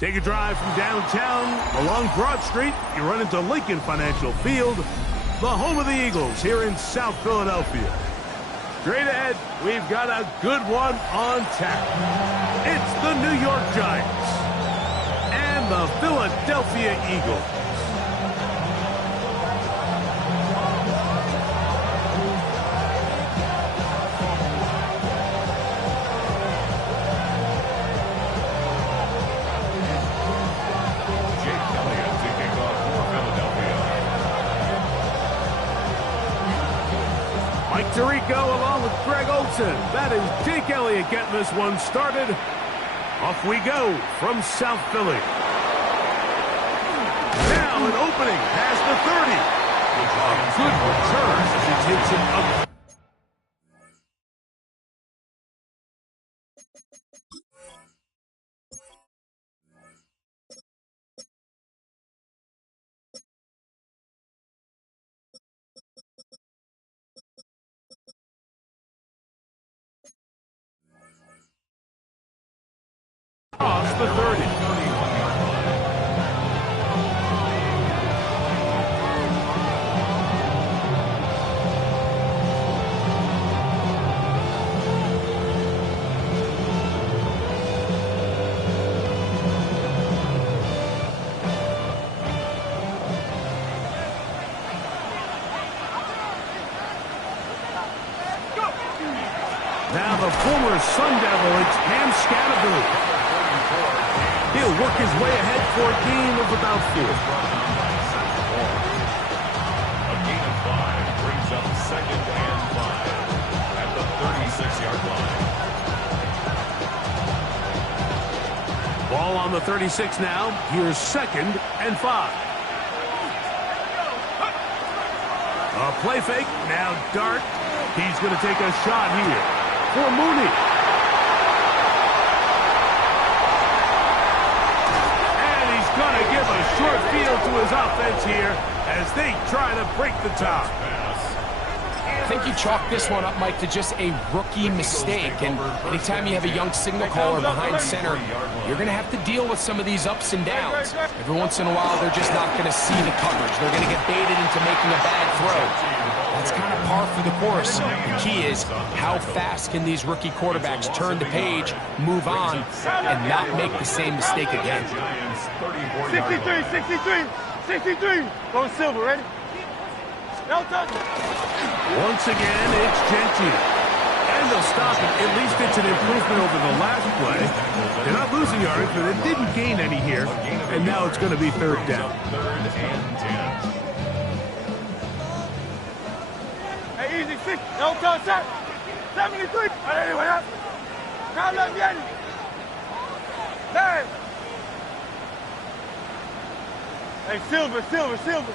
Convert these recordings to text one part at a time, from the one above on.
Take a drive from downtown along Broad Street. You run into Lincoln Financial Field, the home of the Eagles here in South Philadelphia. Straight ahead, we've got a good one on tap. It's the New York Giants and the Philadelphia Eagles. Tirico along with Greg Olson. That is Jake Elliott getting this one started. Off we go from South Philly. Now an opening past the 30. A good return as he takes it up. Across the 30. Now the former Sun Devil, it's Cam Scattergood. He'll work his way ahead for a gain of about 4. A gain of 5 brings up 2nd and 5 at the 36-yard line. Ball on the 36 now. Here's 2nd and 5. A play fake. Now Dart. He's going to take a shot here for Mooney. Going to give a short field to his offense here as they try to break the tie. I think you chalk this one up, Mike, to just a rookie mistake. And anytime you have a young signal caller behind center, you're going to have to deal with some of these ups and downs. Every once in a while, they're just not going to see the coverage. They're going to get baited into making a bad throw. That's kind of par for the course. The key is how fast can these rookie quarterbacks turn the page, move on, and not make the same mistake again. 63, 63, 63. Go Silver, ready? No touch. Once again, it's Genty. And they'll stop it. At least it's an improvement over the last play. They're not losing yards, but it didn't gain any here. And now it's going to be 3rd down. 3rd and 10. Hey, easy, 6. No touch, 73. Anyway, up. Now let me at it. 9. Hey, Silver, Silver, Silver.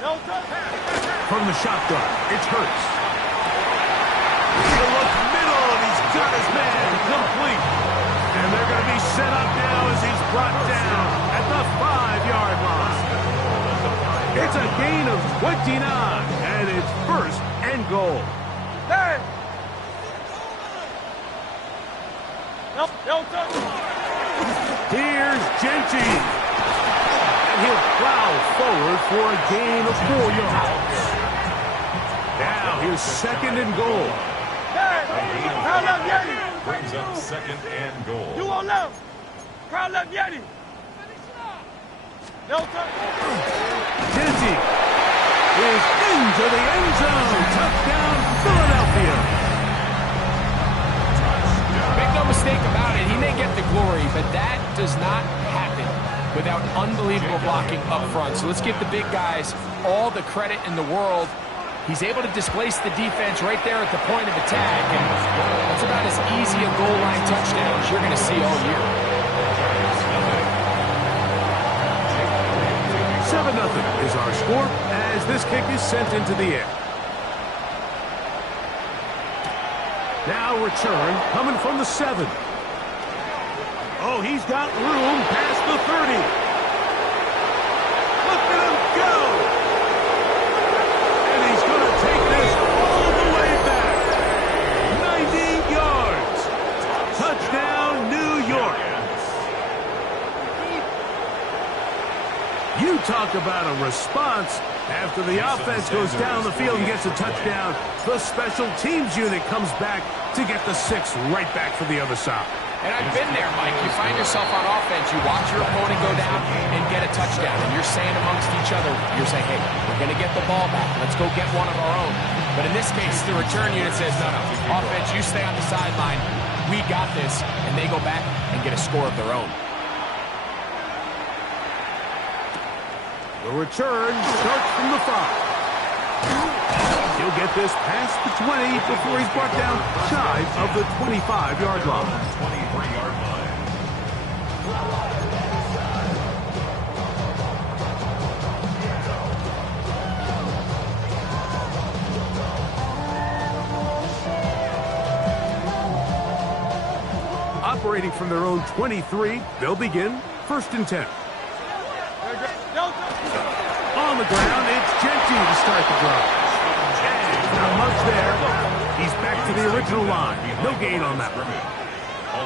No touch. From the shotgun, it's Hurts. He'll look middle, and he's got his man complete. And they're going to be set up now as he's brought down at the 5-yard line. It's a gain of 29, and it's 1st and goal. Hey! No touch. Here's Genty. He'll plow forward for a gain of 4 yards. Now here's 2nd and goal. Brings up 2nd and goal. You on left. Crowd left Yeti. No touch. Genty is into the end zone. Touchdown, Philadelphia. Make no mistake about it, he may get the glory, but that does not happen without unbelievable blocking up front. So let's give the big guys all the credit in the world. He's able to displace the defense right there at the point of attack, and that's about as easy a goal line touchdown as you're going to see all year. 7-0 is our score as this kick is sent into the air. Now return coming from the 7. Oh, he's got room past the 30. Look at him go! And he's going to take this all the way back. 90 yards. Touchdown, New York. You talk about a response. After the offense goes down the field and gets a touchdown, the special teams unit comes back to get the 6 right back for the other side. And I've been there, Mike. You find yourself on offense, you watch your opponent go down and get a touchdown, and you're saying amongst each other, you're saying, hey, we're going to get the ball back. Let's go get one of our own. But in this case, the return unit says, no, offense, you stay on the sideline. We got this. And they go back and get a score of their own. The return starts from the 5. He'll get this past the 20 before he's brought down shy of the 25-yard line. 23-yard line. Operating from their own 23, they'll begin 1st and 10. On the ground, it's Genty to start the drive. And not much there. He's back to the original line. No gain on that one. A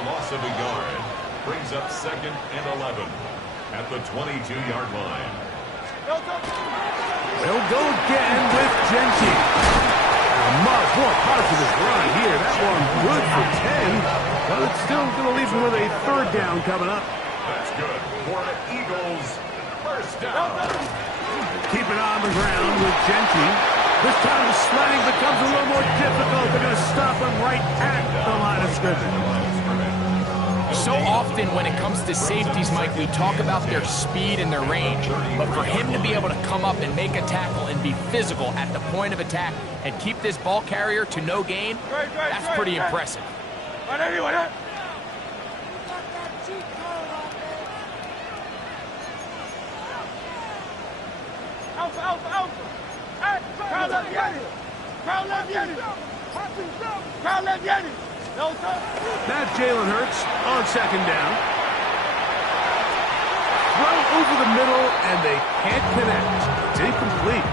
loss of a yard brings up 2nd and 11 at the 22-yard line. They'll go again with Genty. A much more positive run here. That one good for 10. But it's still going to leave him with a 3rd down coming up. That's good for the Eagles. 1st down. Keep it on the ground with Genty. This time the sledding becomes a little more difficult. They're going to stop him right at the line of scrimmage. So often when it comes to safeties, Mike, we talk about their speed and their range. But for him to be able to come up and make a tackle and be physical at the point of attack and keep this ball carrier to no gain, that's pretty impressive. That's Jalen Hurts on 2nd down. Throw over the middle, and they can't connect. It's incomplete.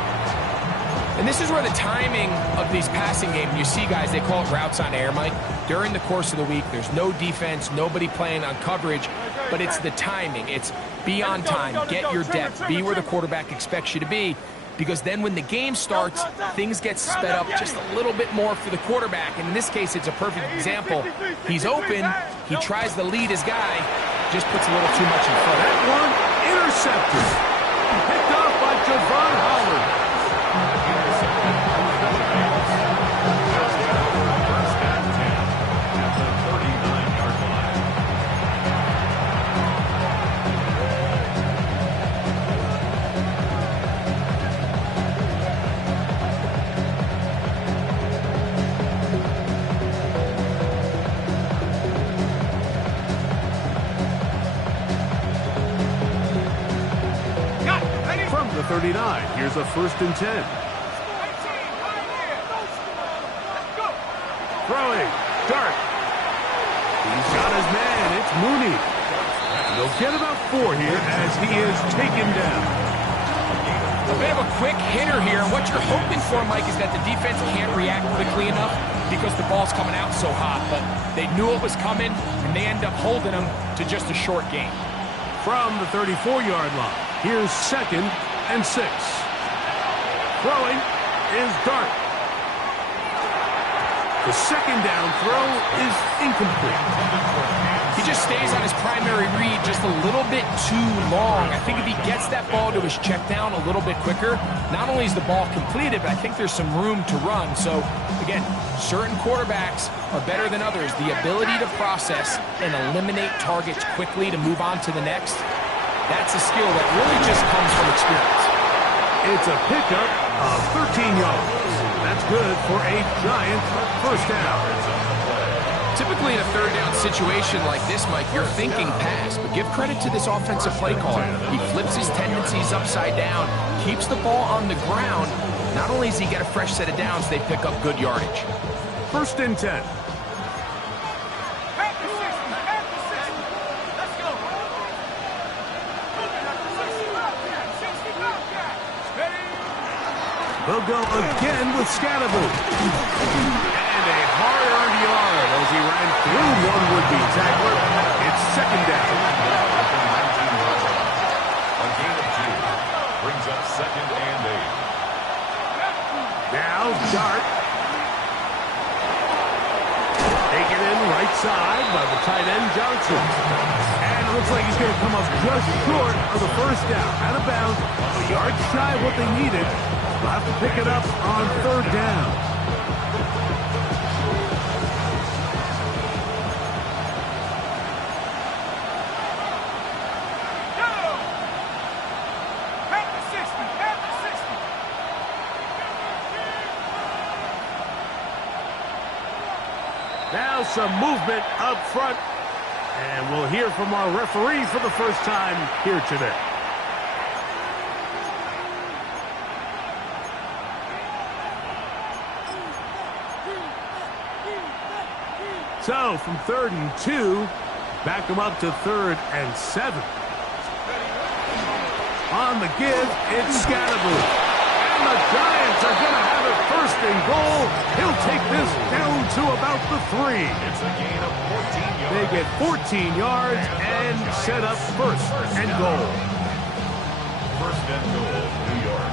And this is where the timing of these passing games, you see guys, they call it routes on air, Mike. During the course of the week, there's no defense, nobody playing on coverage, but it's the timing. It's be on time, get your depth, be where the quarterback expects you to be. Because then when the game starts, things get sped up just a little bit more for the quarterback. And in this case, it's a perfect example. He's open. He tries to lead his guy. Just puts a little too much in front. That one intercepted. Picked off by Javon Howard. From the 39, here's a 1st and 10. Throwing, Dart. He's got his man, it's Mooney. They'll get about 4 here as he is taken down. A bit of a quick hitter here. What you're hoping for, Mike, is that the defense can't react quickly enough because the ball's coming out so hot. But they knew it was coming, and they end up holding them to just a short gain. From the 34-yard line, here's 2nd and 6. Throwing is Dart. The 2nd down throw is incomplete. He just stays on his primary read just a little bit too long. I think if he gets that ball to his check down a little bit quicker, not only is the ball completed, but I think there's some room to run. So, again, certain quarterbacks are better than others. The ability to process and eliminate targets quickly to move on to the next, that's a skill that really just comes from experience. It's a pickup of 13 yards. That's good for a giant 1st down. Typically in a 3rd down situation like this, Mike, you're thinking pass, but give credit to this offensive play caller. He flips his tendencies upside down, keeps the ball on the ground. Not only does he get a fresh set of downs, they pick up good yardage. 1st and 10. They'll go again with Scatterboot. And a hard-earned yard as he ran through one would-be tackler. It's 2nd down. A gain of 2. Now Dart. Taken in right side by the tight end Johnson. And it looks like he's going to come up just short of the first down. Out of bounds, a yard shy of what they needed. They'll have to pick it up on third down. Now some movement up front. And we'll hear from our referee for the first time here today. So from 3rd and 2, back them up to 3rd and 7. On the give, it's Scatterboot. And the Giants are going to have it 1st and goal. He'll take this down to about the 3. It's a gain of 14 yards. They get 14 yards and set up 1st and goal. 1st and goal, New York.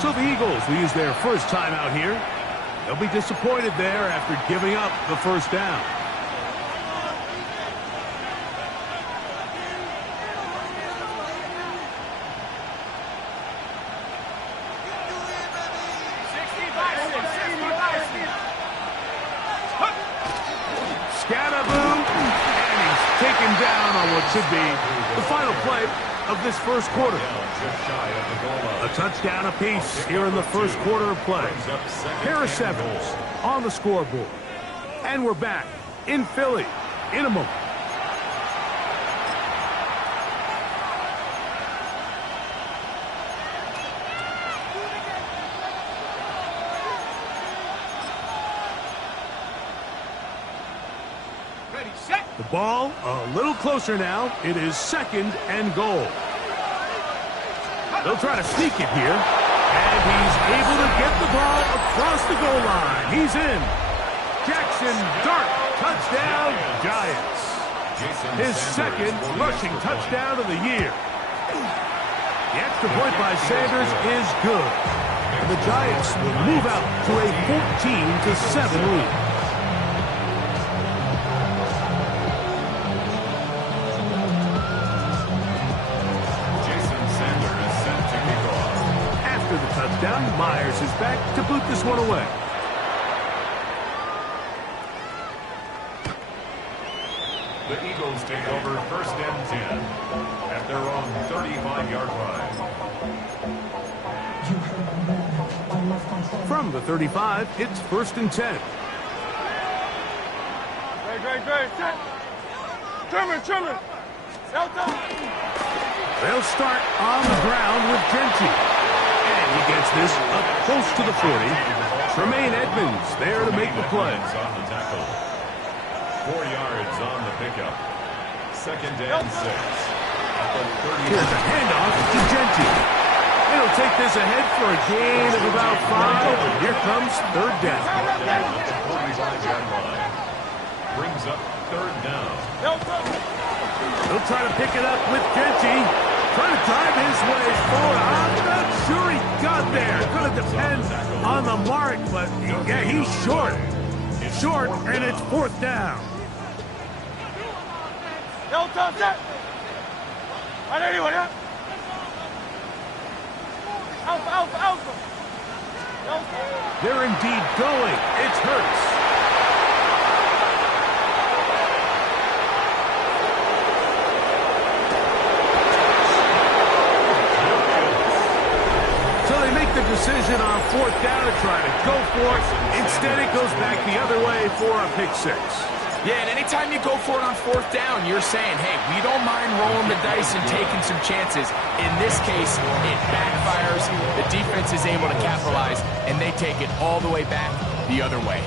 So the Eagles will use their first time out here. They'll be disappointed there after giving up the first down. Scatterboot, and he's taken down on what should be the final play of this first quarter. A touchdown apiece here in the first quarter of play. Pair of 7s on the scoreboard. And we're back in Philly in a moment. The ball a little closer now. It is 2nd and goal. They'll try to sneak it here. And he's able to get the ball across the goal line. He's in. Jackson Dart, touchdown, Giants. His 2nd rushing touchdown of the year. The extra point by Sanders is good. And the Giants will move out to a 14-7 lead. Touchdown. Myers is back to boot this one away. The Eagles take over 1st and 10 at their own 35-yard line. From the 35, it's 1st and 10. Great. Trimmer. They'll start on the ground with Gentry. He gets this up close to the 40. Tremaine Edmonds there to make the play. On the tackle. 4 yards on the pickup. 2nd and 6. At the 30. Here's a handoff to Gentry. He'll take this ahead for a gain of about 5. And here comes 3rd down. At the 45-yard line. Brings up 3rd down. He'll try to pick it up with Gentry. Trying to drive his way forward. I'm not sure he got there. Going to depend on the mark, but yeah, he's short. Short, and it's 4th down. Alpha. They're indeed going. It's Hurts. Decision on 4th down to try to go for it. Instead, it goes back the other way for a pick 6. Yeah, and anytime you go for it on 4th down, you're saying, hey, we don't mind rolling the dice and taking some chances. In this case, it backfires. The defense is able to capitalize, and they take it all the way back the other way.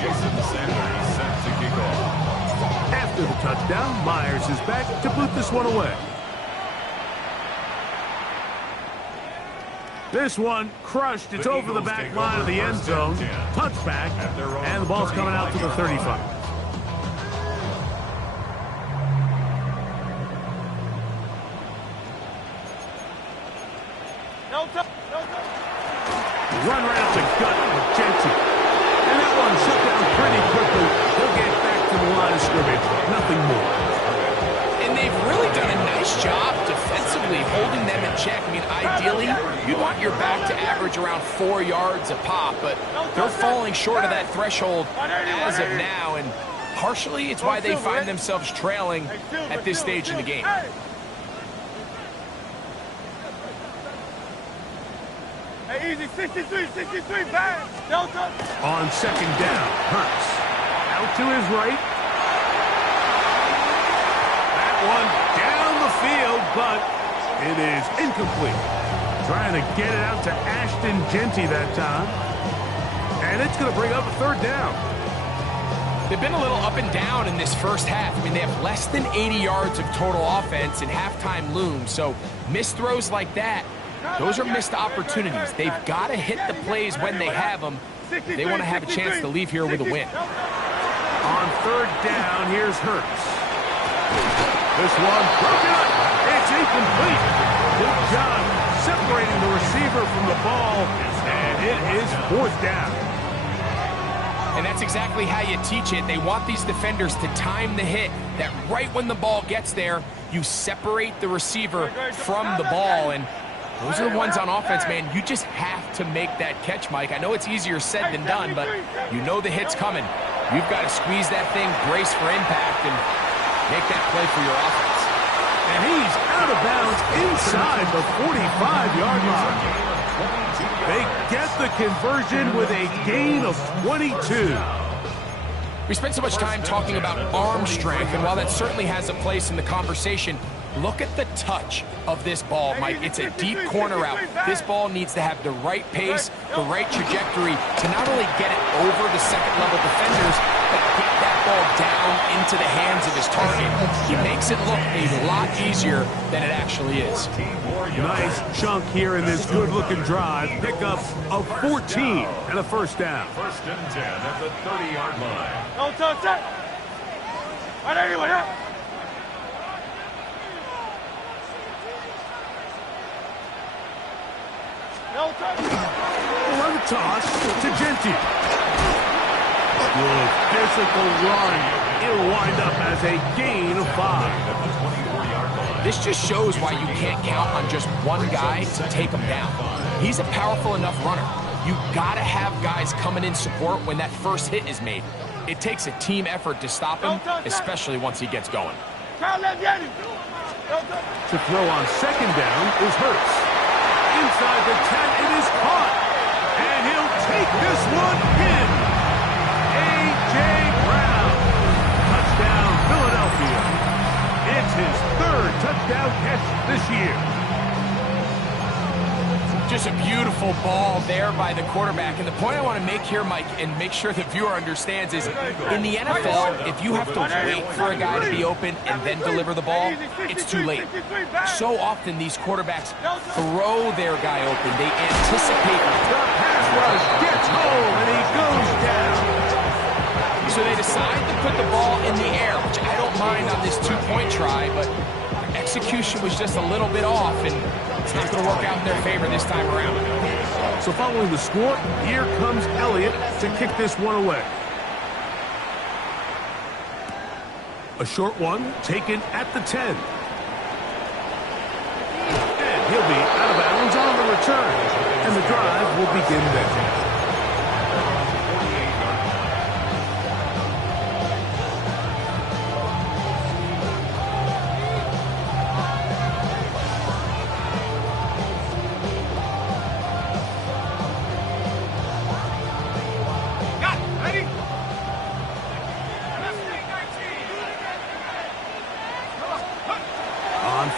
Jason Sanders set to kick off. After the touchdown, Myers is back to boot this one away. This one crushed. It's over the back line of the end zone. Touchback, and the ball's coming out to the 35. Run right up the gut with Genty. And that one shut down pretty quickly. He'll get back to the line of scrimmage. Nothing more. And they've really done a nice job defensively holding them in check. I mean, ideally, you'd want your back to average around 4 yards a pop, but they're falling short of that threshold as of now, and partially it's why they find themselves trailing at this stage in the game. Hey, easy, 63, bang. Delta. On second down, Hurts. Out to his right. That one down the field, but it is incomplete. Trying to get it out to Ashton Genty that time. And it's going to bring up a third down. They've been a little up and down in this first half. I mean, they have less than 80 yards of total offense, and halftime looms. So missed throws like that, those are missed opportunities. They've got to hit the plays when they have them. They want to have a chance to leave here with a win. On third down, here's Hurts. This one broken up. It's incomplete. Good job separating the receiver from the ball, and it is fourth down. And that's exactly how you teach it. They want these defenders to time the hit, that right when the ball gets there, you separate the receiver from the ball. And those are the ones on offense, man. You just have to make that catch, Mike. I know it's easier said than done, but you know the hit's coming. You've got to squeeze that thing, brace for impact, and make that play for your offense. And he's out of bounds inside the 45-yard line. They get the conversion with a gain of 22. We spent so much time talking about arm strength, and while that certainly has a place in the conversation, look at the touch of this ball, Mike. It's a deep corner route. This ball needs to have the right pace, the right trajectory to not only get it over the second-level defenders, but get that ball down into the hands of his target. He makes it look a lot easier than it actually is. Nice chunk here in this good-looking drive. Pickup of 14 and a first down. First and 10 at the 30-yard line. No touch that. Right anyway, yeah. Run the toss to Genty. Good physical run. It'll wind up as a gain of 5. This just shows why you can't count on just one guy to take him down. He's a powerful enough runner. You gotta have guys coming in support when that first hit is made. It takes a team effort to stop him, especially once he gets going. To throw on second down is Hurts. Inside the 10, it is caught. And he'll take this one in. A.J. Brown. Touchdown, Philadelphia. It's his third touchdown catch this year. Just a beautiful ball there by the quarterback. And the point I want to make here, Mike, and make sure the viewer understands is, in the NFL, if you have to wait for a guy to be open and then deliver the ball, it's too late. So often these quarterbacks throw their guy open. They anticipate. The pass rush gets home, and he goes down. So they decide to put the ball in the air, which I don't mind on this two-point try, but execution was just a little bit off, and it's not going to work out in their favor this time around. So following the score, here comes Elliott to kick this one away. A short one taken at the 10. And he'll be out of bounds on the return. And the drive will begin then.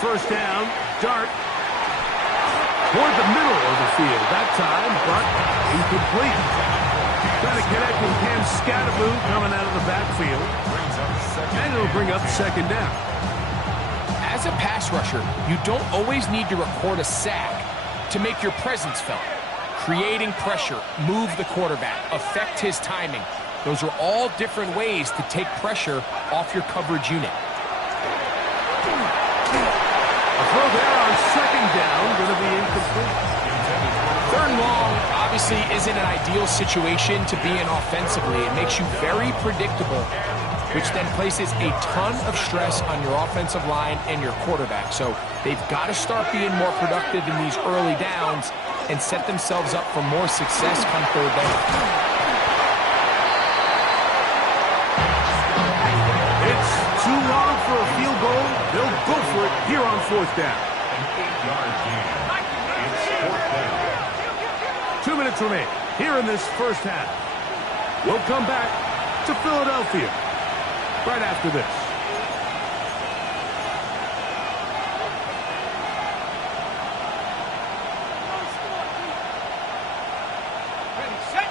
First down, Dart toward the middle of the field that time, but incomplete. Trying to connect with Cam Scatteroo coming out of the backfield. And it'll bring up second down. As a pass rusher, you don't always need to record a sack to make your presence felt. Creating pressure, move the quarterback, affect his timing. Those are all different ways to take pressure off your coverage unit. A throw there on second down, going to be incomplete. Third and long obviously isn't an ideal situation to be in offensively. It makes you very predictable, which then places a ton of stress on your offensive line and your quarterback. So they've got to start being more productive in these early downs and set themselves up for more success come third down. It's too long for a field goal. They'll go for it here on fourth down. An 8-yard gain. It's fourth down. 2 minutes remain here in this first half. We'll come back to Philadelphia right after this.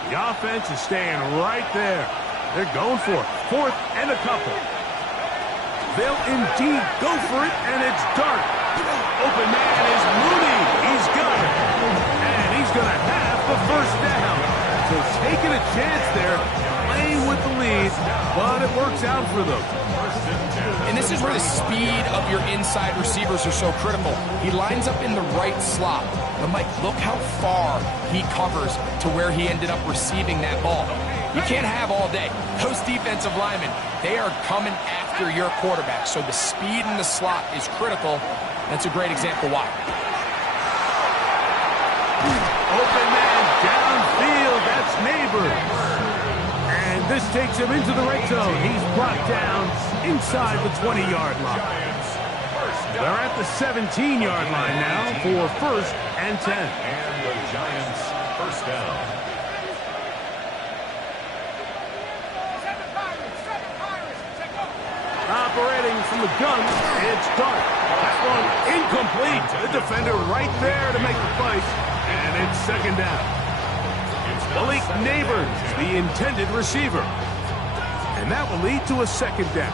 The offense is staying right there. They're going for it. Fourth and a couple. They'll indeed go for it, and it's Dart. Open man is Mooney. He's got it. And he's going to have the first down. So taking a chance there, playing with the lead, but it works out for them. And this is where the speed of your inside receivers are so critical. He lines up in the right slot. But Mike, look how far he covers to where he ended up receiving that ball. You can't have all day. Those defensive linemen, they are coming after your quarterback. So the speed in the slot is critical. That's a great example why. Open man downfield. That's Neighbors. And this takes him into the red zone. He's brought down inside the 20-yard line. They're at the 17-yard line now for first and 10. And the Giants first down. Operating from the gun, it's Dart. That one incomplete. The defender right there to make the fight. And it's second down. Malik Neighbors, the intended receiver. And that will lead to a second down.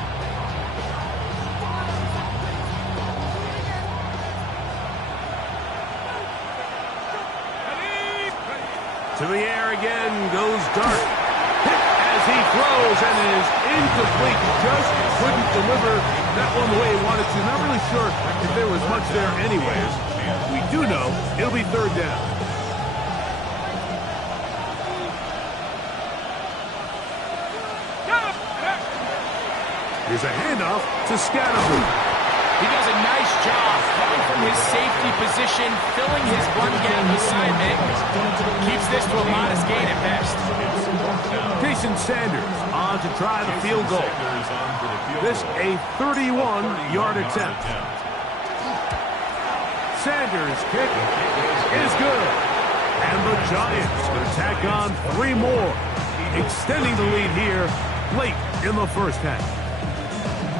To the air again goes Dart. Hit as he throws and is incomplete. Just couldn't deliver that one the way he wanted to. Not really sure if there was much there anyways. We do know it'll be third down. Here's a handoff to Scattergood. He does a nice job coming from his safety position, filling his run gap assignment. Keeps this to a modest gain at best. Jason Sanders on to try the field goal. This a 31-yard attempt. Sanders' kick is good. And the Giants will tack on 3 more, extending the lead here late in the first half.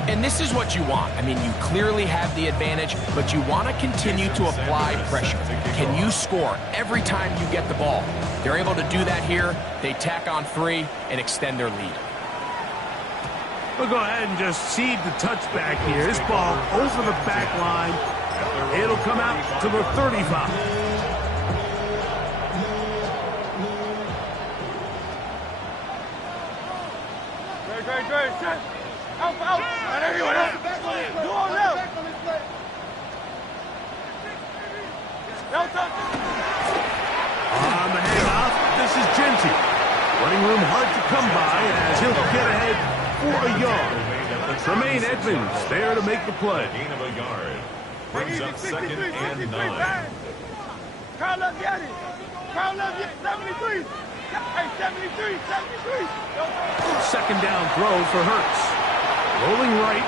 And this is what you want. I mean, you clearly have the advantage, but you want to continue to apply pressure. Can you score every time you get the ball? They're able to do that here. They tack on 3 and extend their lead. We'll go ahead and just cede the touchback here. This ball over the back line. It'll come out to the 35. Great. Out. And everyone else. Do on now. On the handoff, this is Genty. Running room hard to come by as he'll get ahead for a yard. Tremaine Edmonds there to make the play. Gain of a yard. Brings up second and 9. Carl up, get it. 73. Hey, 73. Second down throw for Hurts. Rolling right,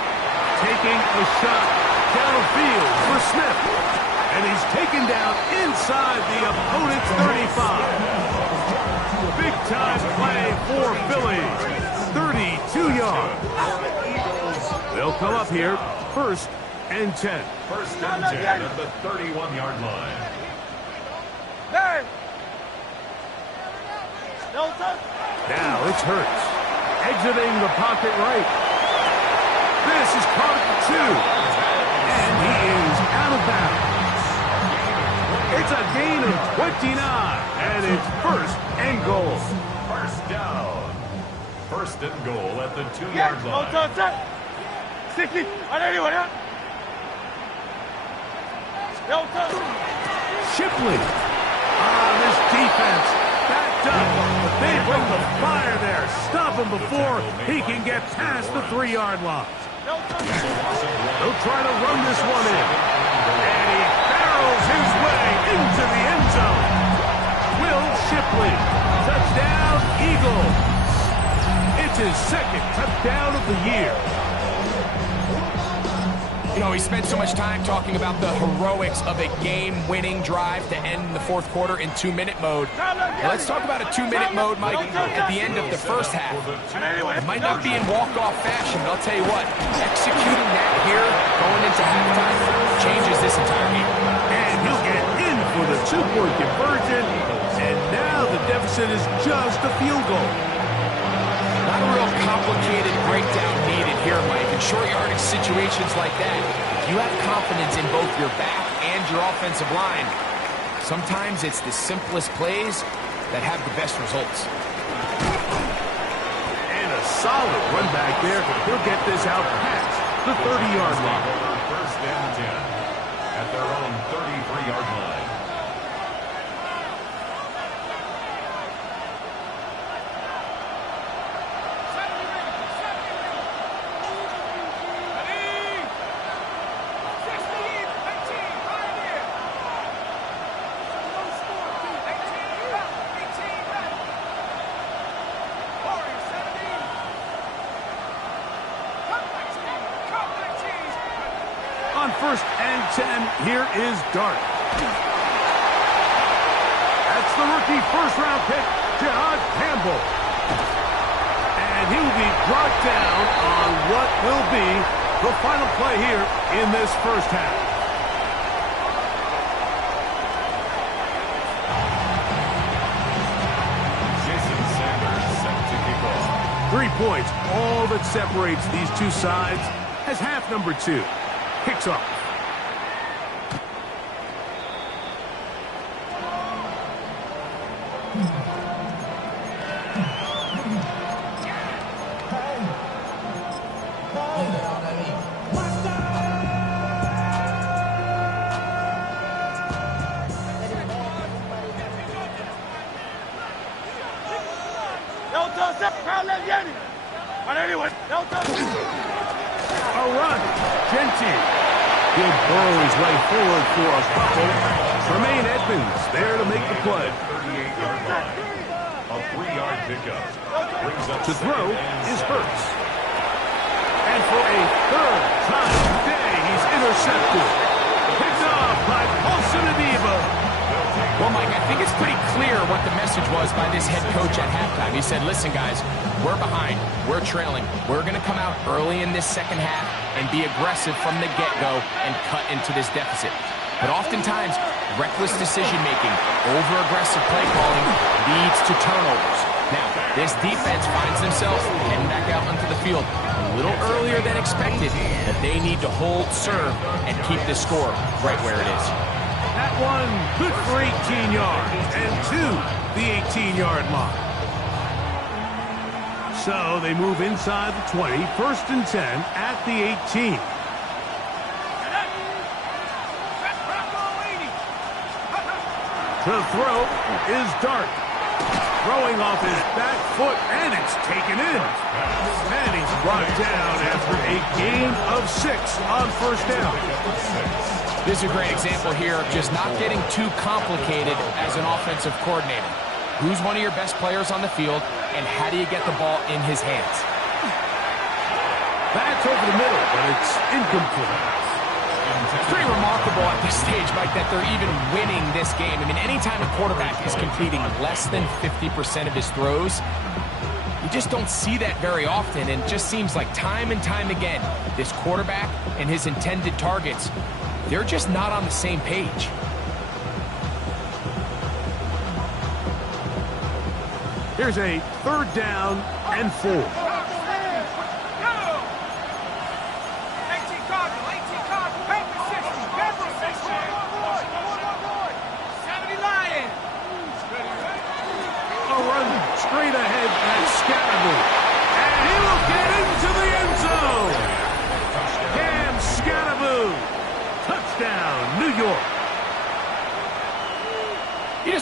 taking a shot downfield for Smith. And he's taken down inside the opponent's 35. Big time play for Philly. 32 yards. They'll come up here first and 10. First and 10 at the 31-yard line. Hey! Now it's Hurts. Exiting the pocket right. This is caught at the 2. And he is out of bounds. It's a gain and it's first and goal. First down. First and goal at the 2-yard line. Sticky. Shipley. This defense backed up, but they bring the fire there. Stop him before he can get past the 3-yard line. They'll try to run this one in. And he barrels his way into the end zone. Will Shipley. Touchdown, Eagles. It's his second touchdown of the year. You know, he spent so much time talking about the heroics of a game-winning drive to end the fourth quarter in 2-minute mode. Now, let's talk about a 2-minute mode, Mike, at the end of the first half. It might not be in walk-off fashion, but I'll tell you what, executing that here, going into halftime, changes this entire game. And he'll get in for the 2-point conversion, and now the deficit is just a field goal. Not a real complicated breakdown needed here, Mike. In short yardage situations like that, if you have confidence in both your back and your offensive line, sometimes it's the simplest plays that have the best results. And a solid run back there. He'll get this out past the 30-yard line. First and 10 at their own 33-yard line. On first and 10, here is Dart. That's the rookie first-round pick, Jihad Campbell. And he will be brought down on what will be the final play here in this first half. Jason Sanders set to kick off. 3 points, all that separates these two sides as half number 2 kicks off. A run. Genty. He'll burrow his way forward for a couple. Tremaine Edmonds there to make the play. 38-yard line. A 3-yard pickup. Brings up To throw is Hurts. And for a third time today, he's intercepted. Picked off by Paulson Adebo. Well, Mike, I think it's pretty clear what the message was by this head coach at halftime. He said, listen, guys, we're behind. We're trailing. We're going to come out early in this second half and be aggressive from the get-go and cut into this deficit. But oftentimes, reckless decision-making, over-aggressive play calling leads to turnovers. Now, this defense finds themselves heading back out onto the field a little earlier than expected, but they need to hold serve and keep this score right where it is. That one good for 18 yards and to the 18-yard line. So they move inside the 20, first and 10 at the 18. To throw is Dart. Throwing off his back foot, and it's taken in. And he's brought down after a gain of 6 on first down. This is a great example here of just not getting too complicated as an offensive coordinator. Who's one of your best players on the field, and how do you get the ball in his hands? That's over the middle, but it's incomplete. It's pretty remarkable at this stage, Mike, that they're even winning this game. I mean, anytime a quarterback is completing less than 50% of his throws, you just don't see that very often, and it just seems like time and time again, this quarterback and his intended targets, they're just not on the same page. Here's a third down and 4. 18 Cardinal, help position, 70 Lion.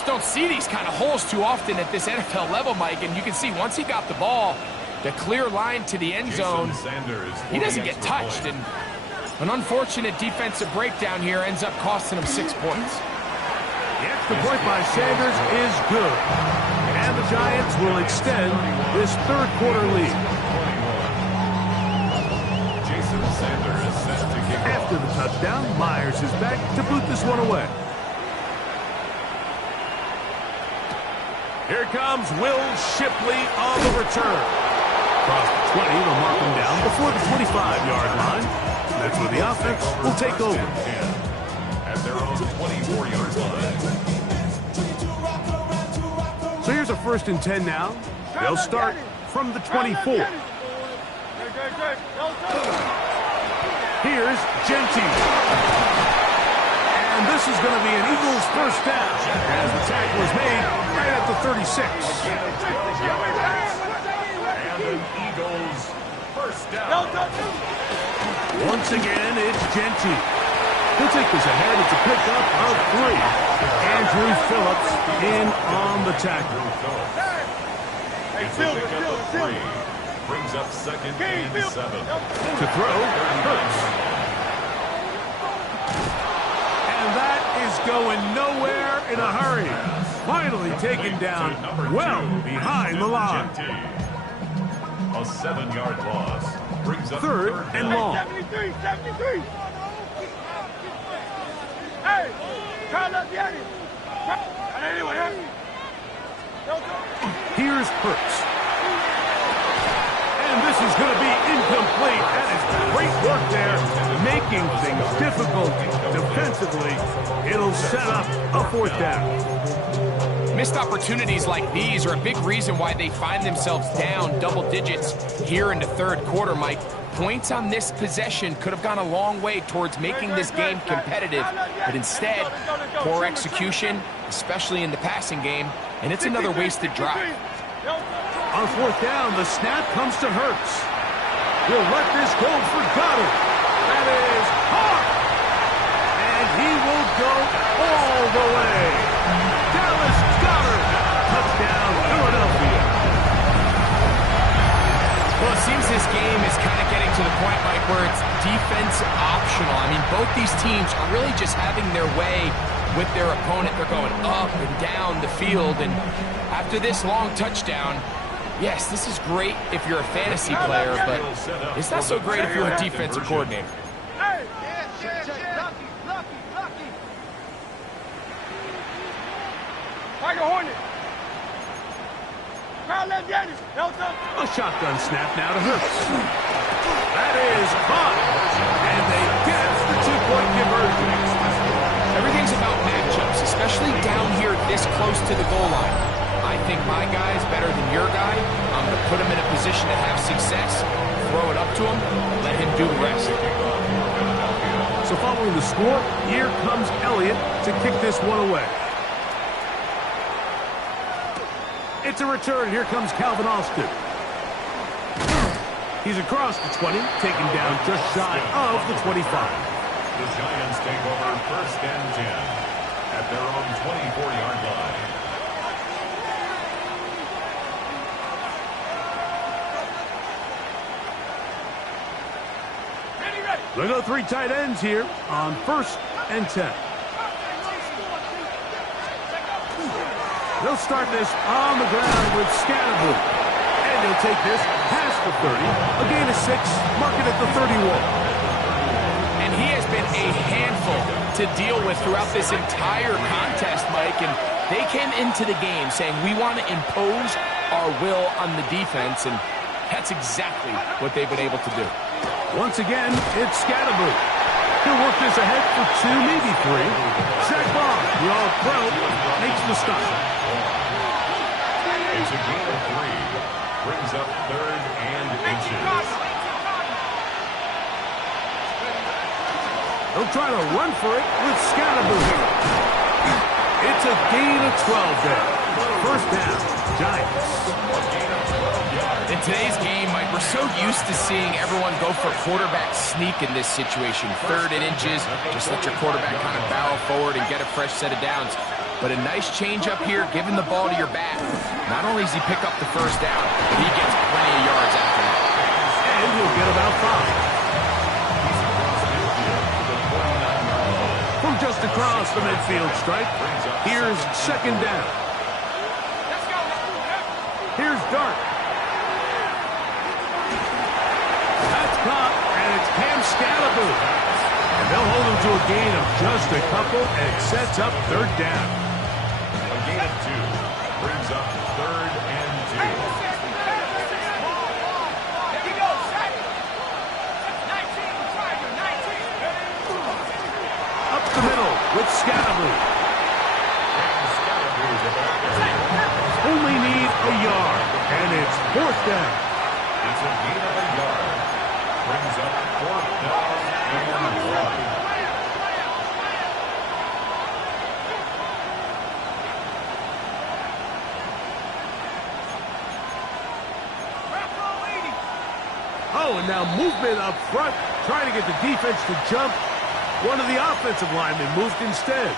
don't see these kind of holes too often at this NFL level, Mike, and you can see once he got the ball, the clear line to the end zone, he doesn't get touched, and an unfortunate defensive breakdown here ends up costing him 6 points. The extra point by Sanders is good, and the Giants will extend this third quarter lead. After the touchdown, Myers is back to boot this one away. Here comes Will Shipley on the return. Across the 20, they'll mark him down before the 25-yard line. That's where the offense will take over. At their own 24-yard line. So here's a 1st and 10 now. They'll start from the 24. Here's Genty. And this is going to be an Eagles first down as the tackle is made right at the 36. And an Eagles first down. Once again, it's Genty. He'll take this ahead. It's a pickup of 3. Andrew Phillips in on the tackle. It's a pickup of 3. Brings up 2nd and 7. To throw, Hurts. And that is going nowhere in a hurry. Finally taken down well behind the line. A 7-yard loss. Brings up 3rd and long. 73. Hey, try not to get it. Here's Hurts. And this is going to be incomplete. That is great work there, making things difficult defensively. It'll set up a 4th down. Missed opportunities like these are a big reason why they find themselves down double digits here in the third quarter, Mike. Points on this possession could have gone a long way towards making this game competitive, but instead, poor execution, especially in the passing game, and it's another wasted drive. On 4th down, the snap comes to Hurts. He'll let this go for Goddard. That is hard. And he will go all the way. Dallas Goddard. Touchdown, Philadelphia. Well, it seems this game is kind of getting to the point, Mike, where it's defense optional. I mean, both these teams are really just having their way with their opponent. They're going up and down the field, and after this long touchdown, yes, this is great if you're a fantasy player, but it's not so great if you're a defensive coordinator. Hey! Lucky. Tiger Hornet. A shotgun snap now to Hurts. That is caught. And they get the 2-point conversion. Everything's about matchups, especially down here this close to the goal line. I think my guy is better than your guy. I'm going to put him in a position to have success, throw it up to him, let him do the rest. So following the score, here comes Elliott to kick this one away. It's a return. Here comes Calvin Austin. He's across the 20, taken down just shy of the 25. The Giants take over 1st and 10 at their own 24-yard line. They go 3 tight ends here on 1st and 10. They'll start this on the ground with Scatterboot. And he'll take this past the 30. A gain of 6, mark it at the 31. And he has been a handful to deal with throughout this entire contest, Mike. And they came into the game saying, we want to impose our will on the defense. And that's exactly what they've been able to do. Once again, it's Scatterboot. He'll work this ahead for 2, maybe 3. Zach Bond, the All-Pro, makes the stop. It's a gain of 3. Brings up 3rd and inches. They'll try to run for it with Scatterboot. It's a gain of 12 there. First down, Giants. In today's game, Mike, we're so used to seeing everyone go for quarterback sneak in this situation. 3rd and inches, just let your quarterback kind of barrel forward and get a fresh set of downs. But a nice change up here, giving the ball to your back. Not only does he pick up the first down, but he gets plenty of yards after that. And he'll get about 5. From just across the midfield stripe, here's second down. Here's Dart. That's caught, and it's Cam Scalaboo. And they'll hold him to a gain of just a couple, and it sets up third down. A gain of 2 brings up 3rd and 2. Up the middle with Scalaboo. Only need a yard, and it's 4th down. It's a gain of a yard. Brings up 4th down and 1. Oh, and now movement up front, trying to get the defense to jump. One of the offensive linemen moved instead.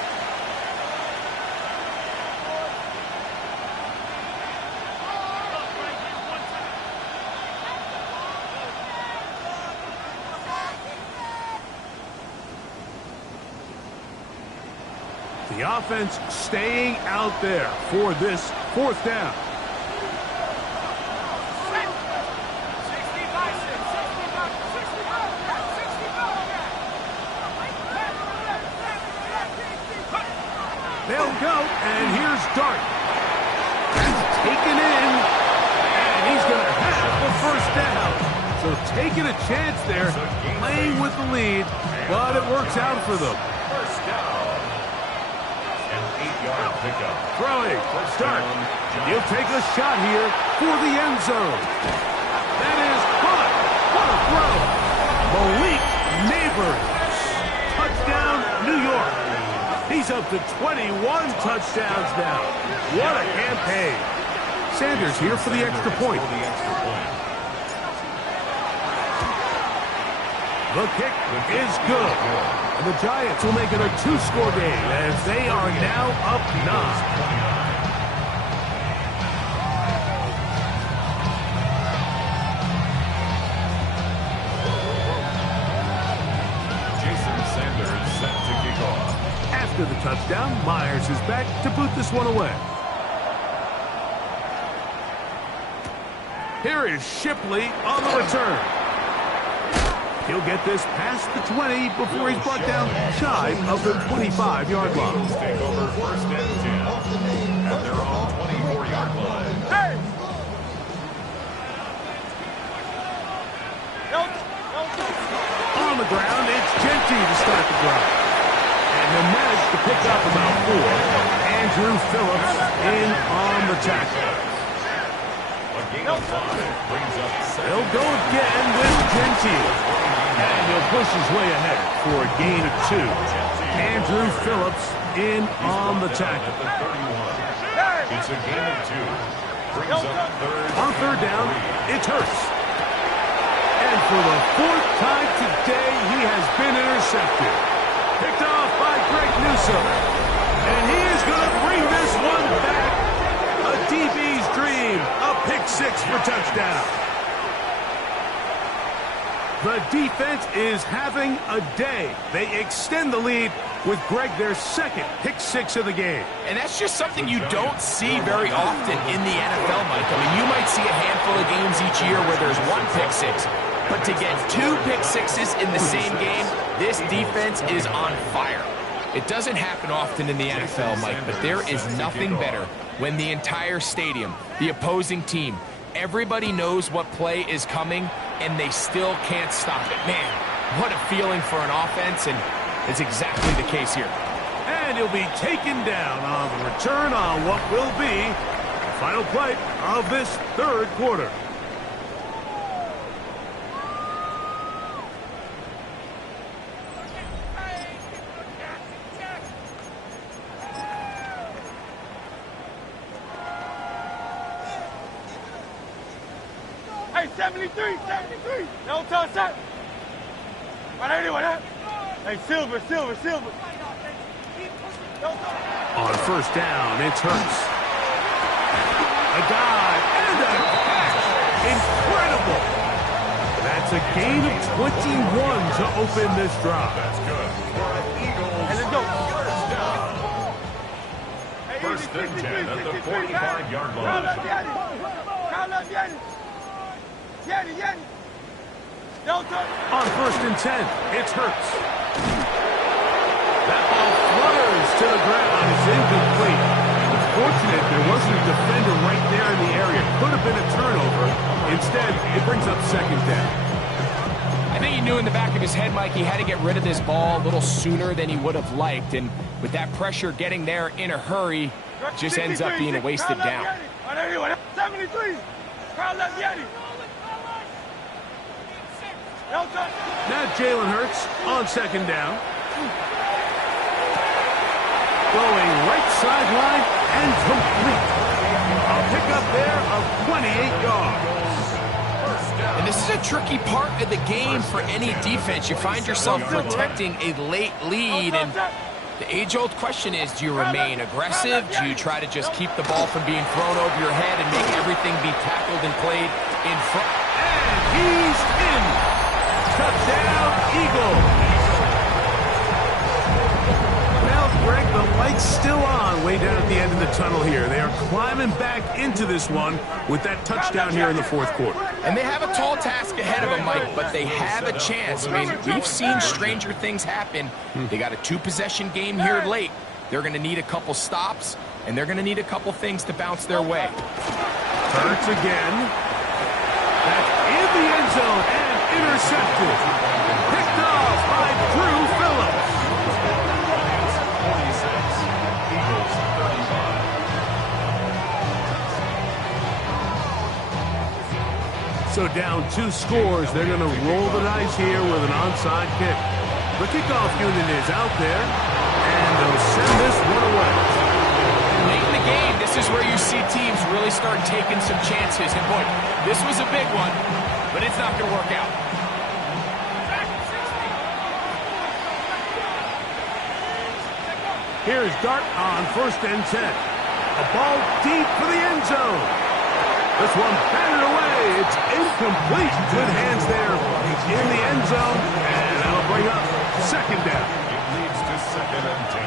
The offense staying out there for this 4th down. They'll go, and here's Dart. He's taken in, and he's going to have the first down. So taking a chance there, playing with the lead, but it works out for them. First down. An 8-yard pickup. Throwing, Dart. He'll take a shot here for the end zone. That is caught. What a throw. Malik Neighbors. Touchdown, New York. He's up to 21 touchdowns now. What a campaign. Sanders here for the extra point. The kick is good. And the Giants will make it a 2-score game as they are now up 9. After the touchdown, Myers is back to boot this one away. Here is Shipley on the return. He'll get this past the 20 before he's brought down shy of the 25-yard line. Take over 1st and 10 at their own 24-yard line. Hey! On the ground, it's Genty to start the drive. And he'll manage to pick up about 4. Andrew Phillips in on the tackle. A gain of 5 brings up 7. He'll go again with Gentile. And he'll push his way ahead for a gain of 2. Andrew Phillips in on the tackle. It's a gain of 2. Brings up 3rd. On 3rd down, it's Hurts. And for the 4th time today, he has been intercepted. Picked off by Greg Newsome. And he is going to bring this one back. A DB's dream. A pick 6 for touchdown. The defense is having a day. They extend the lead with Greg their 2nd pick 6 of the game. And that's just something you don't see very often in the NFL, Mike. I mean, you might see a handful of games each year where there's 1 pick 6. But to get 2 pick 6s in the same game, this defense is on fire. It doesn't happen often in the NFL, Mike, but there is nothing better when the entire stadium, the opposing team, everybody knows what play is coming, and they still can't stop it. Man, what a feeling for an offense, and it's exactly the case here. And he'll be taken down on the return on what will be the final play of this 3rd quarter. Hey, 73. No touch that. Right anyway, that. Hey, Silver. On first down. It's Hurts. A dive and a catch. Incredible. That's a gain of 21 to open this drive. That's good. For an Eagles Hey, let's go. first down. Hey, First easy, and 63, 10 at the 63, 45-yard Count line. up, Yanni. Count up, Yanni. Yanni. Don't touch. On first and 10, it's Hurts. That ball flutters to the ground. It's incomplete. It's fortunate there wasn't a defender right there in the area. Could have been a turnover. Instead, it brings up second down. I think he knew in the back of his head, Mike, he had to get rid of this ball a little sooner than he would have liked. And with that pressure getting there in a hurry, it just ends up being a wasted down. 73. Count up, Yanni. Don't touch. Now Jalen Hurts on second down. Going right sideline and complete. A pickup there of 28 yards. And this is a tricky part of the game for any defense. You find yourself protecting a late lead, and the age-old question is, do you remain aggressive? Do you try to just keep the ball from being thrown over your head and make everything be tackled and played in front? And he's in. Touchdown, Eagles. Well, Greg, the light's still on way down at the end of the tunnel here. They are climbing back into this one with that touchdown here in the fourth quarter. And they have a tall task ahead of them, Mike, but they have a chance. I mean, we've seen stranger things happen. They got a two-possession game here late. They're going to need a couple stops, and they're going to need a couple things to bounce their way. Hurts again. That's in the end zone and intercepted. Picked off by Drew Phillips. 26, Eagles 35. So down 2 scores, they're going to roll the dice here with an onside kick. The kickoff unit is out there, and they'll send this one away. Late in the game, this is where you see teams really start taking some chances. And boy, this was a big one, but it's not going to work out. Here's Dart on first and 10. A ball deep for the end zone. This one batted away. It's incomplete. Good hands there in the end zone, and that'll bring up second down. It leads to second and 10.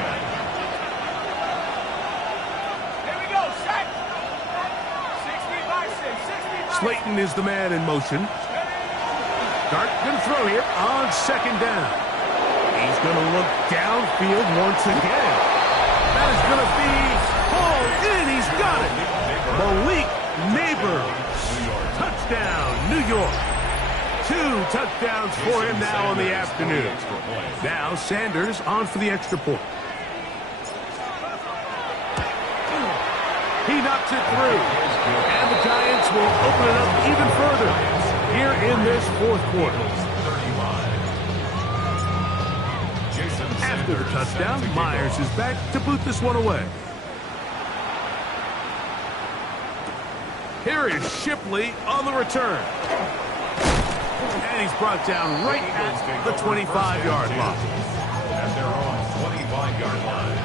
Here we go, set. 60 by 6, 60 by 6. Slayton is the man in motion. Dart going to throw here on second down. He's going to look downfield once again. That is going to be hauled in. He's got it. Malik Neighbors. Touchdown, New York. 2 touchdowns for him now in the afternoon. Now Sanders on for the extra point. He knocks it through. And the Giants will open it up even further here in this fourth quarter. After the touchdown, Myers is back to boot this one away. Here is Shipley on the return. And he's brought down right at the 25-yard line. At their own 25-yard line.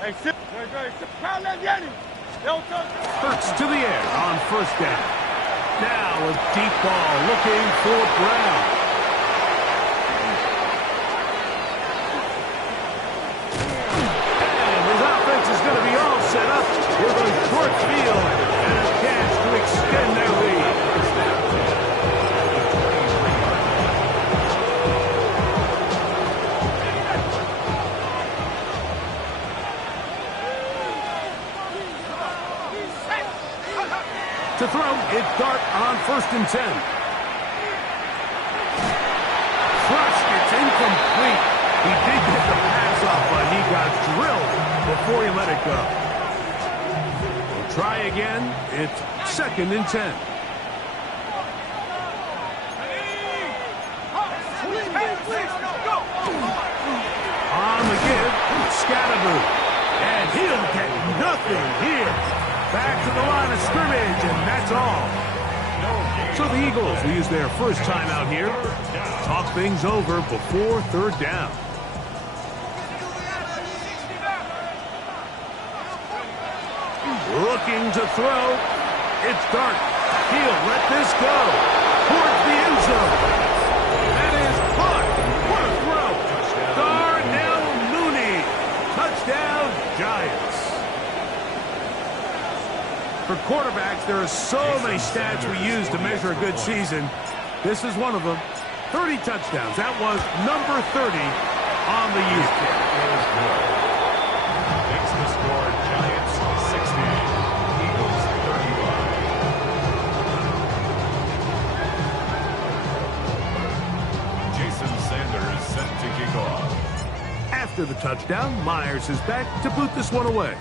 Hey, sit. Count up, Yanni. Don't touch. Hurts to the air on first down. Now a deep ball looking for Brown. And his offense is going to be all set up with a short field and a chance to extend their lead. To throw, it's Dart on first and 10. Crushed, it's incomplete. He did get the pass off, but he got drilled before he let it go. We'll try again. It's second and 10. On the give, Scatterboo. And he'll get nothing here. Back to the line of scrimmage, and that's all. So the Eagles will use their first time out here. Talk things over before third down. Looking to throw. It's Dart. He'll let this go. Towards the end zone. That is caught. What a throw. Darnell Mooney. Touchdown, Giants. For quarterbacks, there are so many stats we use to measure a good season. This is one of them. 30 touchdowns. That was number 30 on the year. Makes the score Giants 60, Eagles 35. Jason Sanders set to kick off. After the touchdown, Myers is back to boot this one away.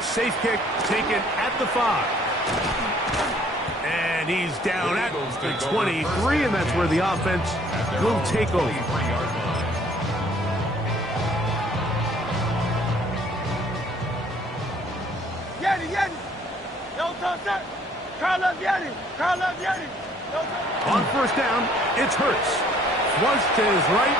Safe kick taken at the 5. And he's down at the 23, and that's where the offense will take over. On first down, it's Hurts. Flush to his right.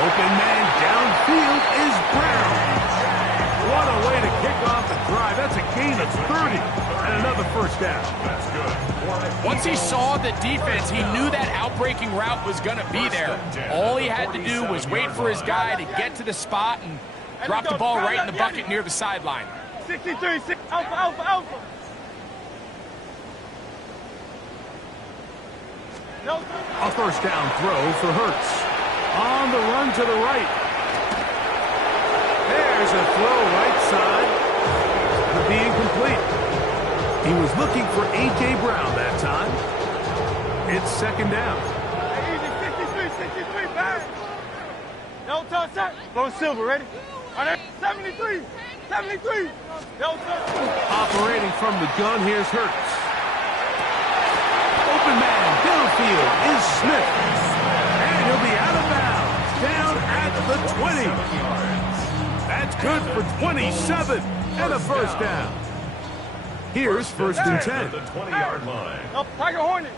Open man downfield is Brown. What a way to kick off the drive. That's a gain of 30 and another first down. That's good. Once he saw the defense, he knew that outbreaking route was going to be there. All he had to do was wait for his guy to get to the spot and drop the ball right in the bucket near the sideline. 63, alpha, alpha, alpha. A first down throw for Hurts. On the run to the right. There's a throw right side. But being complete. He was looking for A.J. Brown that time. It's second down. Easy, 63, back. No touch, set. Go Silver, ready? 73. No touch. Operating from the gun, here's Hurts. Open man, downfield is Smith. And he'll be out of bounds. Down at the 20. That's good for 27 and a first down. Here's first and 10. The 20-yard line. No, Tiger Hornet.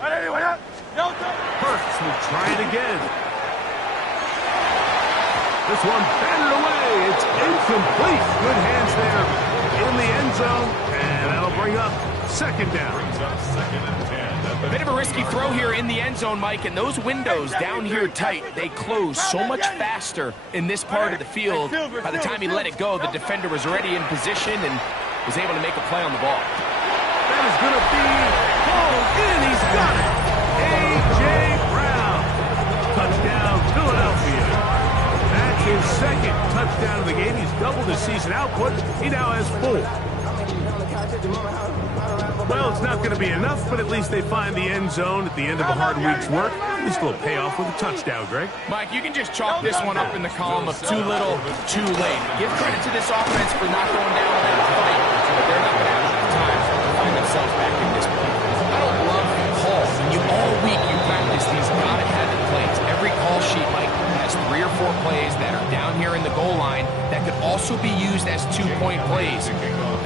Hurts will try it again. This one batted away. It's incomplete. Good hands there in the end zone. And that'll bring up second down. Brings up second and 10. A bit of a risky throw here in the end zone, Mike, and those windows down here tight, they close so much faster in this part of the field. By the time he let it go, the defender was already in position and was able to make a play on the ball. That is going to be hauled in. He's got it. A.J. Brown. Touchdown, Philadelphia. That's his second touchdown of the game. He's doubled his season output. He now has 4. Well, it's not going to be enough, but at least they find the end zone at the end of a hard week's work. At least a little payoff with a touchdown, Greg. Mike, you can just chalk this one up in the column of too little, too late. Give credit to this offense for not going down in that fight, but they're not going to have enough time to find themselves back in this point. I don't love calls, and all week you practice these gotta-have-it plays. Every call sheet, Mike, has 3 or 4 plays that are down here in the goal line that could also be used as 2-point plays.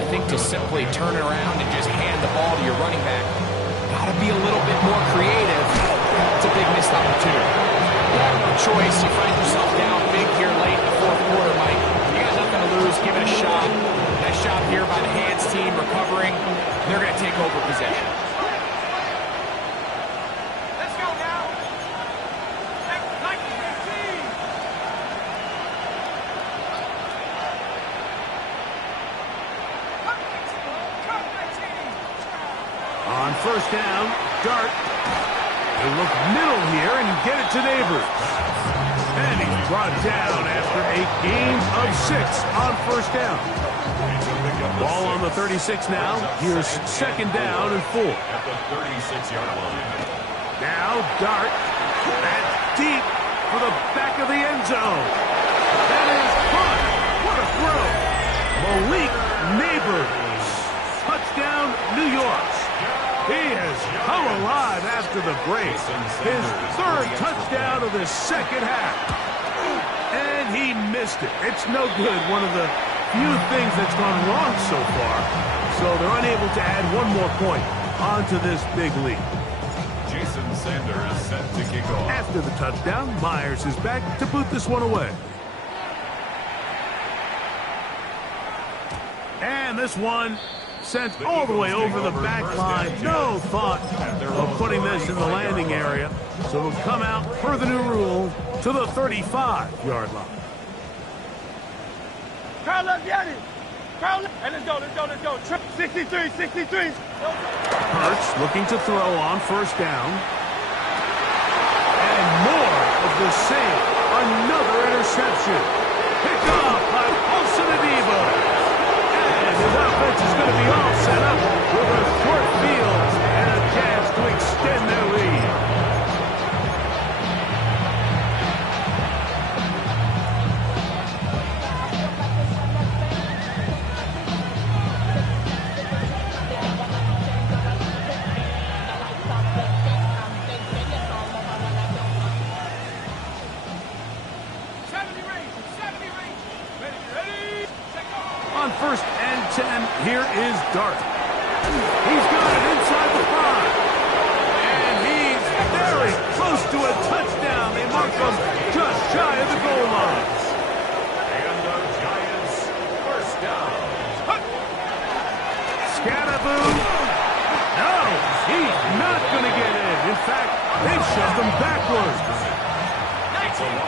I think to simply turn it around and just hand the ball to your running back, gotta be a little bit more creative. It's a big missed opportunity. You have no choice. You find yourself down big here late in the fourth quarter, Mike. You got nothing to lose. Give it a shot. Nice job here by the hands team recovering. They're going to take over possession. Let's go now. 19-15. On first down, Dart. They look middle here and get it to Neighbors. And he's brought down after a gain of 6 on first down. Ball on the 36 now. Here's second down and 4. At the 36-yard line. Now Dart. That's deep for the back of the end zone. That is fun. What a throw. Malik Neighbors. Touchdown, New York. He has come alive after the break. His 3rd touchdown start of the second half. And he missed it. It's no good. One of the few things that's gone wrong so far. So they're unable to add one more point onto this big lead. Jason Sander is set to kick off. After the touchdown, Myers is back to boot this one away. And this one sent all the way over the back line. No thought of putting this in the landing area. So it'll come out per the new rule to the 35-yard line. Crowd left, Yanni. Crowd left. And let's go. 63. Hurts looking to throw on first down. And more of the same. Another interception. Picked off by Paulson Adebo. And his offense is going to be all set up with a short field and a chance to extend their lead. On first and 10, here is Dart. He's got it inside the 5. And he's very close to a touchdown. They mark him just shy of the goal line. And the Giants first down. Scatterboo. No, he's not going to get in. In fact, they've shoved him backwards.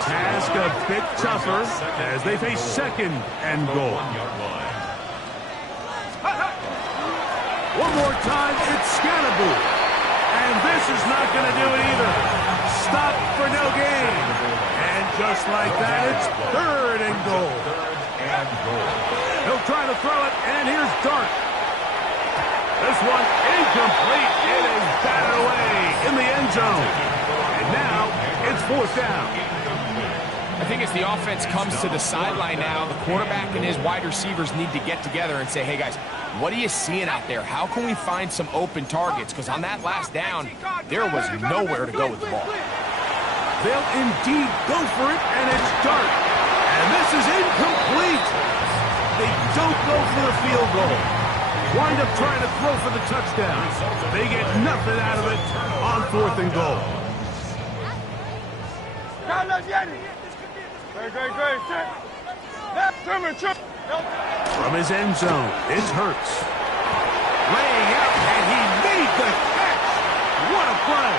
Task a bit tougher as they face second and goal. 1-yard line. One more time, it's Scatterboo. And this is not going to do it either. Stop for no gain. And just like that, it's third and goal. He'll try to throw it, and here's Dart. This one incomplete. It is batted away in the end zone. And now it's fourth down. I think as the offense comes to the sideline now, the quarterback and his wide receivers need to get together and say, hey, guys, what are you seeing out there? How can we find some open targets? Because on that last down, there was nowhere to go with the ball. They'll indeed go for it, and it's Dart. And this is incomplete. They don't go for the field goal. Wind up trying to throw for the touchdown. They get nothing out of it on fourth and goal. Great. From his end zone, it's Hurts. Laying out, and he made the catch. What a play.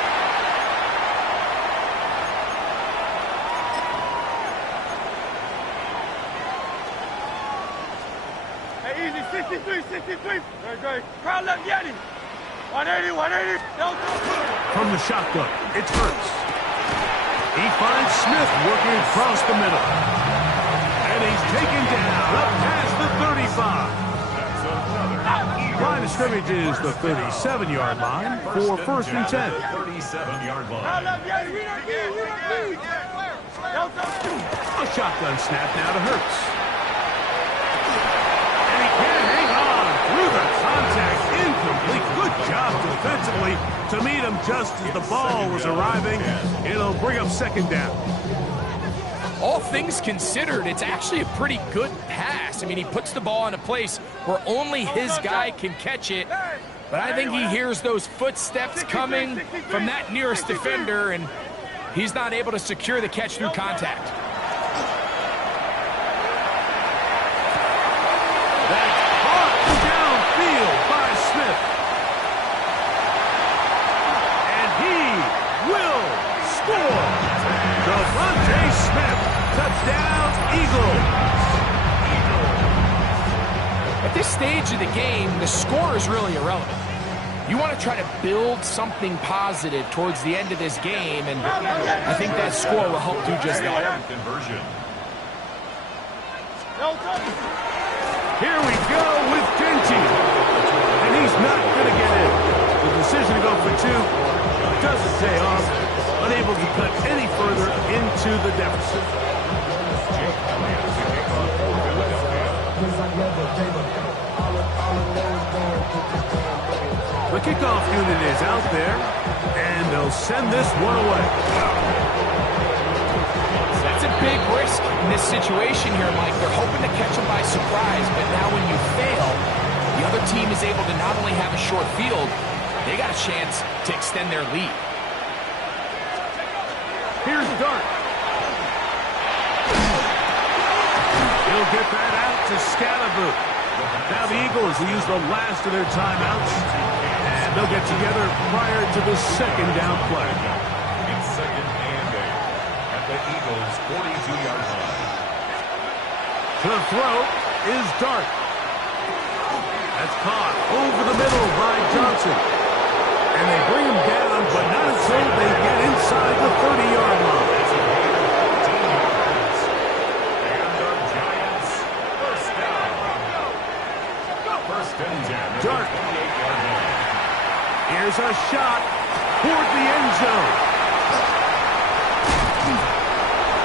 Hey, easy, 63. Great. Crowd left, Yanni. 180. From the shotgun, it's Hurts. He finds Smith working across the middle. And he's taken down up past the 35. Line of scrimmage is the 37-yard line for first and 10. 37-yard line. A shotgun snap now to Hurts. And he can't hang on through the contact. Incomplete. Good job defensively to meet him just as the ball was arriving. It'll bring up second down. All things considered, it's actually a pretty good pass. I mean, he puts the ball in a place where only his guy can catch it. But I think he hears those footsteps coming from that nearest defender, and he's not able to secure the catch through contact. That's caught downfield by Smith. And he will score. Devontae Smith, touchdown, Eagles. At this stage of the game, the score is really irrelevant. You want to try to build something positive towards the end of this game, and I think that score will help do just that. Conversion. Here we go with Genty. And he's not going to get in. The decision to go for two doesn't pay off. Unable to cut any further into the deficit. The kickoff unit is out there, and they'll send this one away. this situation here, Mike, they're hoping to catch him by surprise, but now when you fail, the other team is able to not only have a short field, they got a chance to extend their lead. Here's Dart. He'll get that out to Scalaboo. Now the Eagles will use the last of their timeouts, and they'll get together prior to the second down play. It's 2nd and 8 at the Eagles' 42-yard line. To the throw is Dart. That's caught over the middle by Johnson. And they bring him down, but not until they get inside the 30-yard line. Dart. Here's a shot toward the end zone.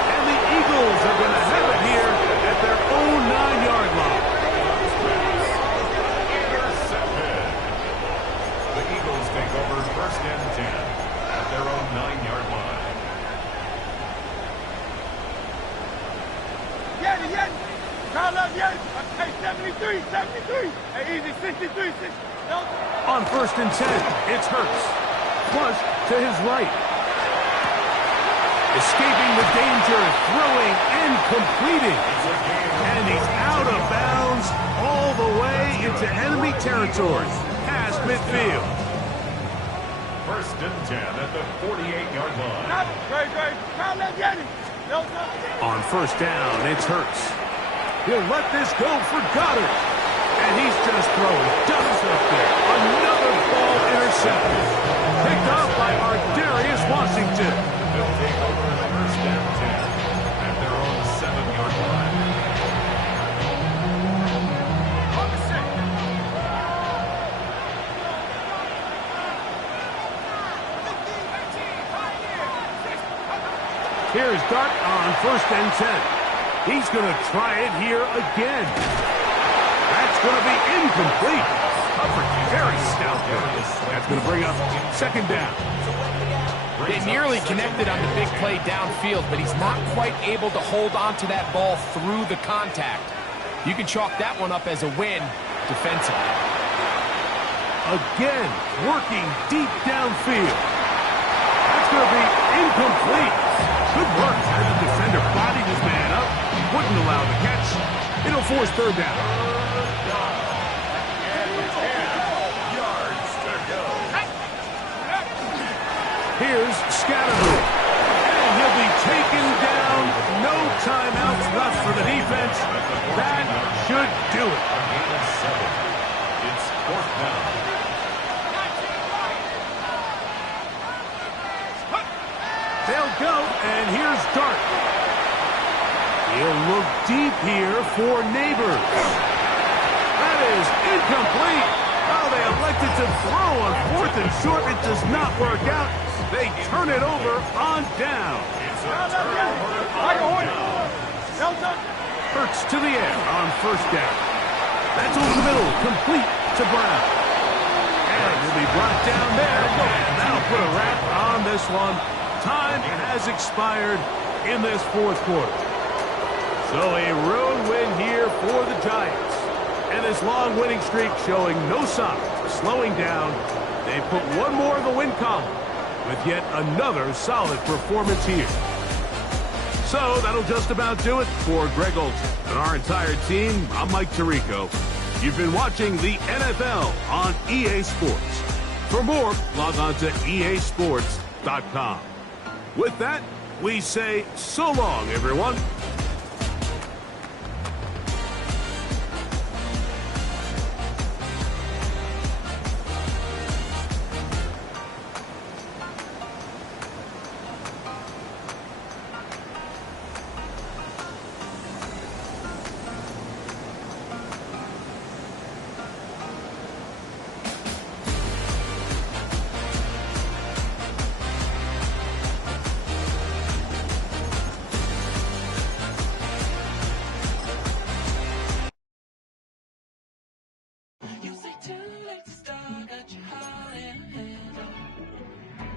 And the Eagles are going to have it here at their own 9-yard line. Intercepted. The Eagles take over 1st and 10 at their own 9-yard line. Yanni. Call up Yanni. Hey, 73. Hey, easy, 63. On 1st and 10, it's Hurts. Flush to his right. Escaping the danger, throwing and completing. And he's out of bounds all the way into enemy territory, past midfield. 1st and 10 at the 48-yard line. Great. Call up Yanni. On 1st down, it's Hurts. He'll let this go for Goddard. And he's just throwing ducks up there. Another ball intercepted. Picked up by Darius Washington. They'll take over 1st and 10 at their own 7-yard line. Here's Dart on 1st and 10. He's going to try it here again. That's going to be incomplete. Coverage very stout there. That's going to bring up 2nd down. They nearly connected on the big play downfield, but he's not quite able to hold on to that ball through the contact. You can chalk that one up as a win defensively. Again, working deep downfield. That's going to be incomplete. Good work as the defender bodied his man up. He wouldn't allow the catch. It'll force 3rd down. Here's Scalaboo. And he'll be taken down. No timeouts left for the defense. That should do it. It's 4th down. They'll go, and here's Dart. He'll look deep here for Neighbors. That is incomplete. Oh, they elected to throw on 4th and short. It does not work out. They turn it over on down. Hurts to the air on 1st down. That's over the middle, complete to Brown. And he'll be brought down there, and that'll put a wrap on this one. Time has expired in this 4th quarter. So a road win here for the Giants. And this long winning streak showing no signs of slowing down. They put one more in the win column with yet another solid performance here. So that'll just about do it for Greg Olson and our entire team. I'm Mike Tirico. You've been watching the NFL on EA Sports. For more, log on to easports.com. With that, we say so long, everyone.